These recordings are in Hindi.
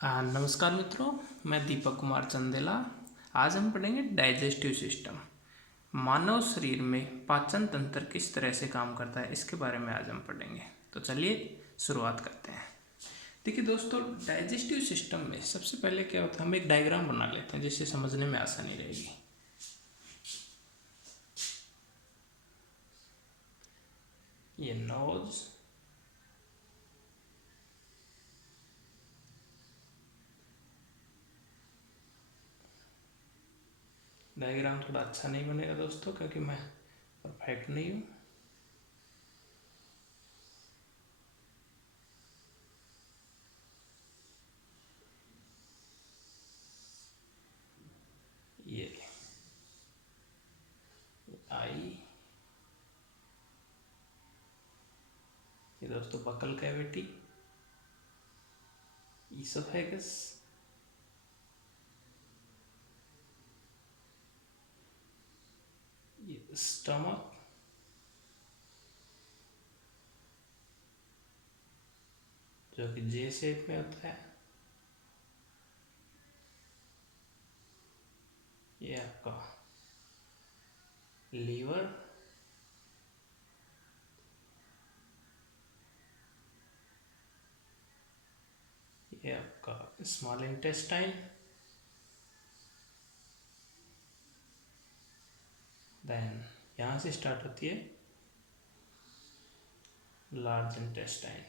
नमस्कार मित्रों, मैं दीपक कुमार चंदेला। आज हम पढ़ेंगे डाइजेस्टिव सिस्टम। मानव शरीर में पाचन तंत्र किस तरह से काम करता है, इसके बारे में आज हम पढ़ेंगे। तो चलिए शुरुआत करते हैं। देखिए दोस्तों, डाइजेस्टिव सिस्टम में सबसे पहले क्या होता है, हम एक डायग्राम बना लेते हैं जिससे समझने में आसानी रहेगी। ये नोज, डायग्राम थोड़ा अच्छा नहीं बनेगा दोस्तों क्योंकि मैं परफेक्ट नहीं हूँ। ये आई, ये दोस्तों बकल कैविटी, ईसोफेगस, ये स्टमक, जो कि जे शेप में होता है, ये आपका लीवर, ये आपका स्मॉल इंटेस्टाइन, देन यहाँ से स्टार्ट होती है लार्ज इंटेस्टाइन,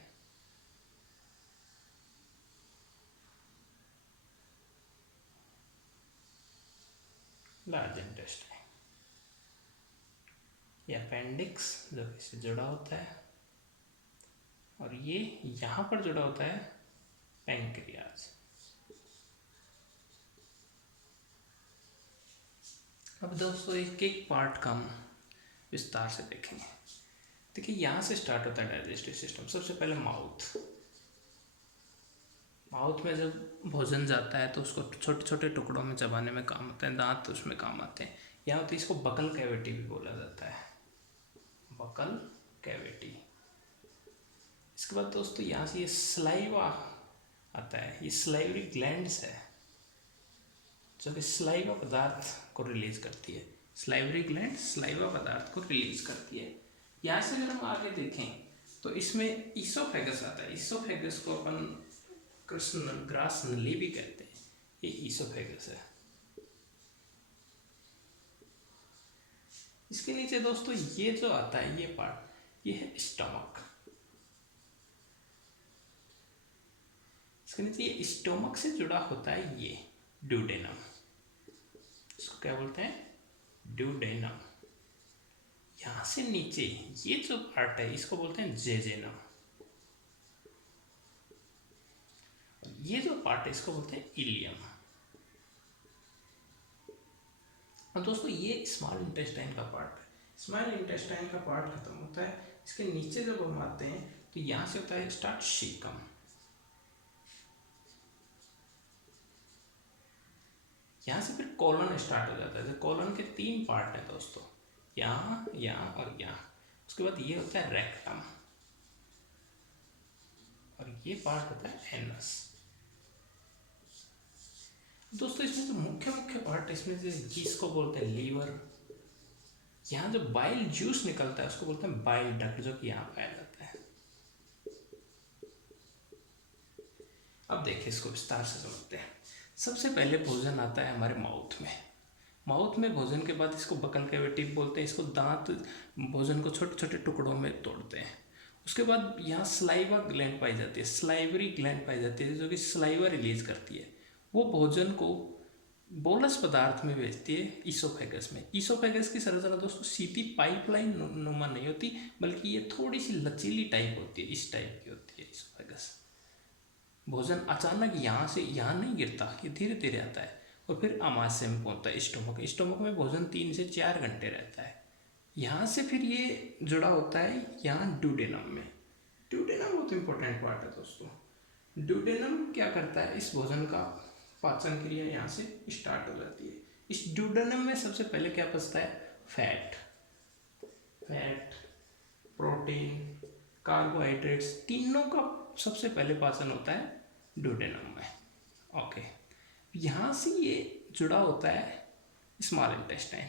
लार्ज इंटेस्टाइन, ये अपेंडिक्स जो इससे जुड़ा होता है, और ये यहाँ पर जुड़ा होता है पैंक्रियाज। अब दोस्तों एक एक पार्ट का हम विस्तार से देखेंगे। देखिए यहाँ से स्टार्ट होता है डाइजेस्टिव सिस्टम। सबसे पहले माउथ। माउथ में जब भोजन जाता है तो उसको छोटे छोटे टुकड़ों में चबाने में काम आता है, दांत तो उसमें काम आते हैं। यहाँ होती है, इसको बकल कैविटी भी बोला जाता है, बकल कैविटी। इसके बाद दोस्तों यहाँ से ये स्लाइवा आता है, ये स्लाइवरी ग्लैंड्स है जो कि स्लाइवा पदार्थ को रिलीज करती है। स्लाइवरी ग्लैंड स्लाइवा पदार्थ को रिलीज करती है। यहाँ से अगर हम आगे देखें तो इसमें ईसोफेगस आता है। ईसोफेगस को अपन कृष्ण ग्रास नली भी कहते हैं, ये ईसोफेगस है। इसके नीचे दोस्तों ये जो आता है, ये पार्ट, ये है स्टमक। इसके नीचे ये स्टोमक से जुड़ा होता है ये ड्यूडेनम, इसको क्या बोलते हैं, ड्यूडेनम। यहां से नीचे ये जो पार्ट है इसको बोलते हैं जेजेनम, ये जो पार्ट है इसको बोलते हैं इलियम। और दोस्तों ये स्मॉल इंटेस्टाइन का पार्ट है। स्मॉल इंटेस्टाइन का पार्ट खत्म होता है, इसके नीचे जब हम आते हैं तो यहाँ से होता है स्टार्ट शीकम। यहाँ से फिर कॉलन स्टार्ट हो जाता है। कॉलन के 3 पार्ट हैं दोस्तों, यहाँ, यहाँ और यहाँ। उसके बाद ये होता है रेक्टम, और ये पार्ट होता है एनस। दोस्तों इसमें जो मुख्य मुख्य पार्ट, इसमें से जिसको बोलते हैं लीवर, यहाँ जो बाइल जूस निकलता है उसको बोलते हैं बाइल डक्ट, जो कि यहाँ पाया जाता है। अब देखिए इसको विस्तार से समझते हैं। सबसे पहले भोजन आता है हमारे माउथ में। माउथ में भोजन के बाद इसको बकल कैविटी बोलते हैं। इसको दांत भोजन को छोटे छोटे टुकड़ों में तोड़ते हैं। उसके बाद यहाँ स्लाइवा ग्लैंड पाई जाती है, स्लाइवरी ग्लैंड पाई जाती है, जो कि स्लाइवा रिलीज करती है। वो भोजन को बोलस पदार्थ में भेजती है ईसोफेगस में। ईसोफेगस की संरचना दोस्तों सीधी पाइपलाइन नुमा नहीं होती, बल्कि ये थोड़ी सी लचीली टाइप होती है, इस टाइप की होती है ईसोफेगस। भोजन अचानक यहाँ से यहाँ नहीं गिरता, ये धीरे धीरे आता है और फिर आमाशय में पहुंचता है स्टोमक। स्टोमक में भोजन 3 से 4 घंटे रहता है। यहाँ से फिर ये जुड़ा होता है यहाँ ड्यूडेनम में। ड्यूडेनम बहुत इंपॉर्टेंट पार्ट है दोस्तों। ड्यूडेनम क्या करता है, इस भोजन का पाचन क्रिया यहाँ से स्टार्ट हो जाती है। इस ड्यूडेनम में सबसे पहले क्या पचता है, फैट, प्रोटीन, कार्बोहाइड्रेट्स, तीनों का सबसे पहले पाचन होता है ड्यूडेनम में। ओके, यहाँ से ये जुड़ा होता है स्मॉल इंटेस्टाइन,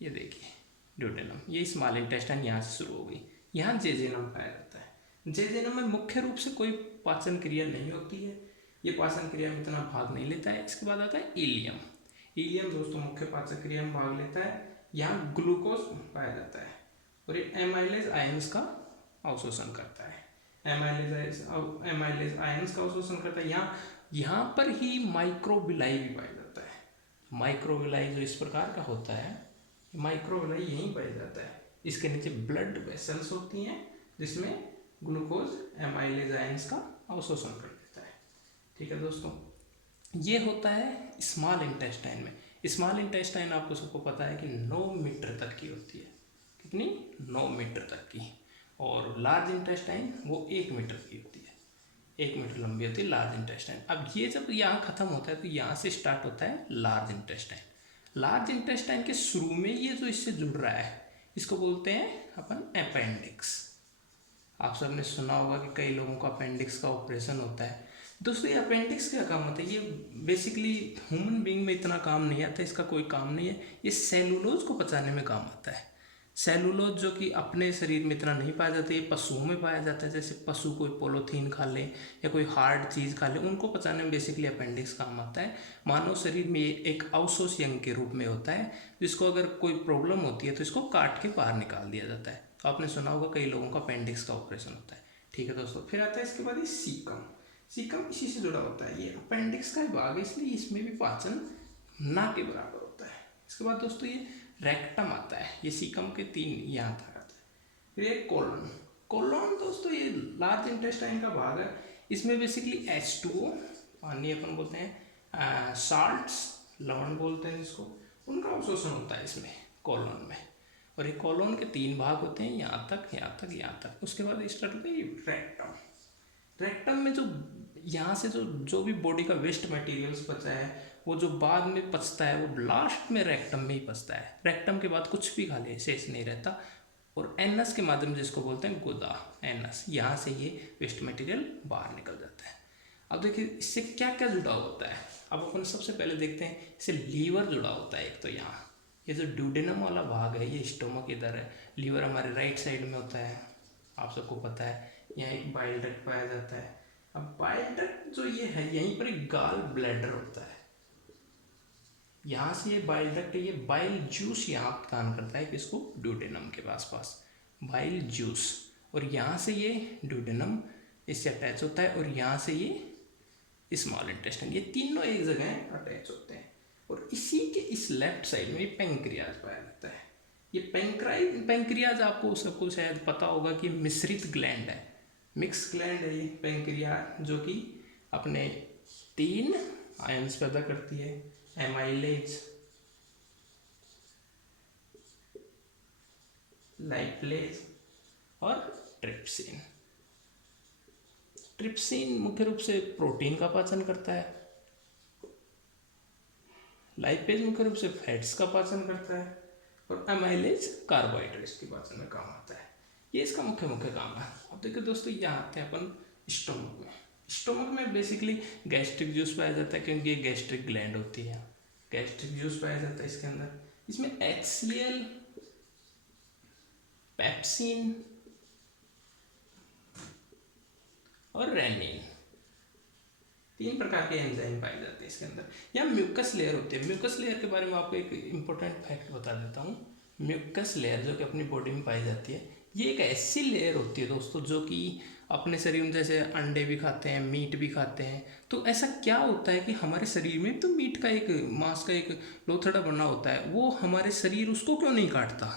ये देखिए ड्यूडेनम, ये स्मॉल इंटेस्टाइन यहाँ से शुरू हो गई, यहाँ जेजेनम पाया जाता है। जेजेनम में मुख्य रूप से कोई पाचन क्रिया नहीं होती है, ये पाचन क्रिया में इतना भाग नहीं लेता है। इसके बाद आता है इलियम। इलियम दोस्तों मुख्य पाचन क्रिया में भाग लेता है, यहाँ ग्लूकोज पाया जाता है और ये एमाइलेज आयंस का अवशोषण करता है। एमाइलेज आयंस का अवशोषण करता है। यहाँ पर ही माइक्रोविलाई भी पाया जाता है। माइक्रोविलाई जो इस प्रकार का होता है, माइक्रोविलाई यहीं पाया जाता है। इसके नीचे ब्लड वेसल्स होती हैं जिसमें ग्लूकोज एमाइलेज आयंस का अवशोषण कर देता है। ठीक है दोस्तों, ये होता है स्मॉल इंटेस्टाइन में। स्मॉल इंटेस्टाइन आपको सबको पता है कि 9 मीटर तक की होती है। कितनी? 9 मीटर तक की। और लार्ज इंटेस्टाइन वो 1 मीटर की होती है, 1 मीटर लंबी होती है लार्ज इंटेस्टाइन। अब ये जब यहाँ खत्म होता है तो यहाँ से स्टार्ट होता है लार्ज इंटेस्टाइन। लार्ज इंटेस्टाइन के शुरू में ये जो इससे जुड़ रहा है इसको बोलते हैं अपन अपेंडिक्स। आप सबने सुना होगा कि कई लोगों का अपेंडिक्स का ऑपरेशन होता है। दोस्तों ये अपेंडिक्स क्या काम होता है? ये बेसिकली ह्यूमन बीइंग में इतना काम नहीं आता, इसका कोई काम नहीं है। ये सेलुलोज को पचाने में काम आता है। सेलुलोज जो कि अपने शरीर में इतना नहीं पाया जाता, ये पशुओं में पाया जाता है। जैसे पशु कोई पॉलीथीन खा ले या कोई हार्ड चीज़ खा ले, उनको पचाने में बेसिकली अपेंडिक्स काम आता है। मानव शरीर में एक अवशोषी अंग के रूप में होता है, जिसको अगर कोई प्रॉब्लम होती है तो इसको काट के बाहर निकाल दिया जाता है। तो आपने सुना होगा कई लोगों का अपेंडिक्स का ऑपरेशन होता है। ठीक है दोस्तों, फिर आता है इसके बाद ये सीकम। सीकम इसी से जुड़ा होता है, ये अपेंडिक्स का भाग है, इसलिए इसमें भी पाचन ना के बराबर होता है। इसके बाद दोस्तों ये रेक्टम आता है, ये सीकम के 3 यहाँ तक आता है। फिर ये कोलन। कोलन दोस्तों ये लार्ज इंटेस्टाइन का भाग है, इसमें बेसिकली H2O पानी अपन बोलते हैं, साल्ट्स लवण बोलते हैं जिसको, उनका अवशोषण होता है इसमें कोलन में। और ये कोलन के 3 भाग होते हैं, यहाँ तक, यहाँ तक, यहाँ तक। उसके बाद स्टार्ट होता है ये रेक्टम। रेक्टम में जो यहाँ से जो भी बॉडी का वेस्ट मटेरियल्स बचा है वो जो बाद में पचता है वो लास्ट में रेक्टम में ही पचता है। रेक्टम के बाद कुछ भी खा ले शेष नहीं रहता। और एनस के माध्यम जिसको बोलते हैं गुदा, एनस, यहाँ से ये वेस्ट मटेरियल बाहर निकल जाता है। अब देखिए इससे क्या क्या जुड़ा होता है। अब अपन सबसे पहले देखते हैं, इससे लीवर जुड़ा होता है। एक तो यहाँ ये जो ड्यूडेनम वाला भाग है ये स्टोमक इधर है, लीवर हमारे राइट साइड में होता है, आप सबको पता है। यहाँ एक बाइल डक्ट पाया जाता है। अब बाइल डक्ट जो ये है यहीं पर एक गाल ब्लैडर होता है, यहाँ से ये बाइल डक्ट, ये बाइल जूस यहाँ प्रदान करता है किसको? ड्यूडेनम के आसपास बाइल जूस। और यहाँ से ये ड्यूडेनम इससे अटैच होता है और यहाँ से ये स्मॉल इंटेस्टाइन, ये तीनों एक जगह अटैच होते हैं। और इसी के इस लेफ्ट साइड में पेंक्रियाज पाया जाता है। ये पेंक्रियाज आपको सबको शायद पता होगा कि मिश्रित ग्लैंड है, मिक्स ग्लैंड है ये पेंक्रियाज, जो कि अपने 3 आयंस पैदा करती है, एमाइलेज, लाइपेज और ट्रिप्सिन। ट्रिप्सिन मुख्य रूप से प्रोटीन का पाचन करता है, लाइपेज मुख्य रूप से फैट्स का पाचन करता है और एमाइलेज कार्बोहाइड्रेट्स के पाचन में काम आता है। ये इसका मुख्य काम है। अब देखिए दोस्तों यहाँ आते हैं अपन स्टोमक में। स्टोमक में बेसिकली गैस्ट्रिक जूस पाया जाता है, क्योंकि ये गैस्ट्रिक ग्लैंड होती है। गैस्ट्रिक जूस पाया जाता है इसके अंदर। इसमें HCl, पेप्सिन और रेनिन, 3 प्रकार के एंजाइम पाए जाते हैं इसके अंदर। या म्यूकस लेयर होती है। म्यूकस लेयर के बारे में आपको एक इम्पोर्टेंट फैक्ट बता देता हूँ। म्यूकस लेयर जो कि अपनी बॉडी में पाई जाती है, ये एक ऐसी लेयर होती है दोस्तों जो कि अपने शरीर में, जैसे अंडे भी खाते हैं, मीट भी खाते हैं, तो ऐसा क्या होता है कि हमारे शरीर में तो मीट का एक, मांस का एक लोथड़ा बना होता है, वो हमारे शरीर उसको क्यों नहीं काटता,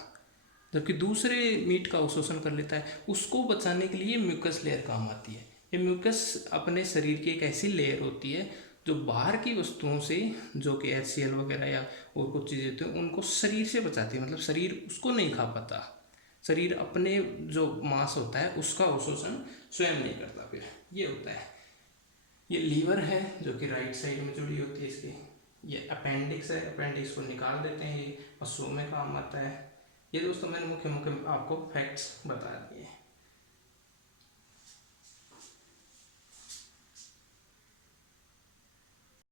जबकि दूसरे मीट का अवशोषण कर लेता है। उसको बचाने के लिए म्यूकस लेयर काम आती है। ये म्यूकस अपने शरीर की एक ऐसी लेयर होती है जो बाहर की वस्तुओं से, जो कि HCl वगैरह या और कुछ चीज़ें होती हैं, उनको शरीर से बचाती है। मतलब शरीर उसको नहीं खा पाता, शरीर अपने जो मांस होता है उसका अवशोषण स्वयं नहीं करता। फिर ये होता है, ये लीवर है जो कि राइट साइड में जुड़ी होती है इसकी। ये अपेंडिक्स है, अपेंडिक्स को निकाल देते हैं, ये पशुओं में काम आता है। ये दोस्तों मैंने मुख्य आपको फैक्ट्स बता दिए।